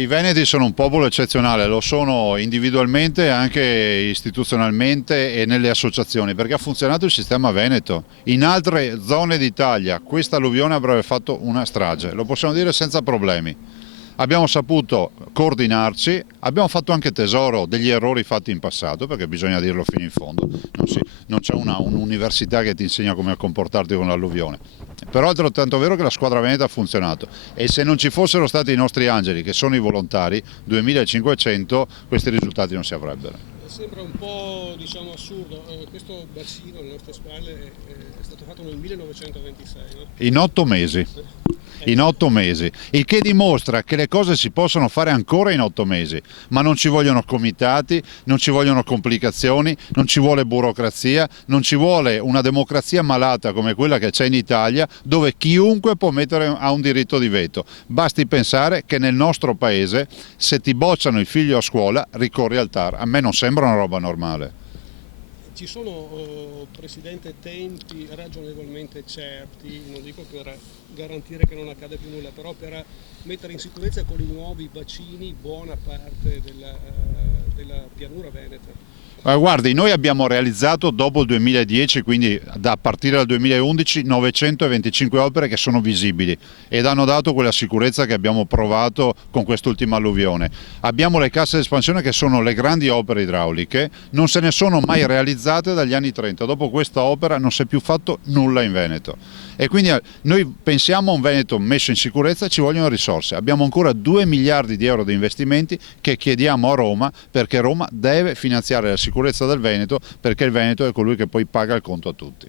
I Veneti sono un popolo eccezionale, lo sono individualmente, anche istituzionalmente e nelle associazioni, perché ha funzionato il sistema Veneto. In altre zone d'Italia questa alluvione avrebbe fatto una strage, lo possiamo dire senza problemi. Abbiamo saputo coordinarci, abbiamo fatto anche tesoro degli errori fatti in passato, perché bisogna dirlo fino in fondo, non c'è un'università che ti insegna come comportarti con l'alluvione. Però è altrettanto vero che la squadra veneta ha funzionato e se non ci fossero stati i nostri angeli, che sono i volontari, 2500, questi risultati non si avrebbero. Sembra un po' assurdo, questo bacino alle nostre spalle è stato fatto nel 1926, no? In 8 mesi. In 8 mesi, il che dimostra che le cose si possono fare ancora in 8 mesi, ma non ci vogliono comitati, non ci vogliono complicazioni, non ci vuole burocrazia, non ci vuole una democrazia malata come quella che c'è in Italia, dove chiunque può mettere a un diritto di veto. Basti pensare che nel nostro paese, se ti bocciano il figlio a scuola, ricorri al TAR. A me non sembra una roba normale. Ci sono, Presidente, tempi ragionevolmente certi, non dico per garantire che non accade più nulla, però per mettere in sicurezza con i nuovi bacini buona parte della pianura veneta? Guardi, noi abbiamo realizzato dopo il 2010, quindi a partire dal 2011, 925 opere che sono visibili ed hanno dato quella sicurezza che abbiamo provato con quest'ultima alluvione. Abbiamo le casse di espansione che sono le grandi opere idrauliche, non se ne sono mai realizzate dagli anni 30. Dopo questa opera non si è più fatto nulla in Veneto. E quindi noi pensiamo a un Veneto messo in sicurezza, ci vogliono risorse. Abbiamo ancora 2 miliardi di euro di investimenti che chiediamo a Roma, perché Roma deve finanziare la sicurezza del Veneto, perché il Veneto è colui che poi paga il conto a tutti.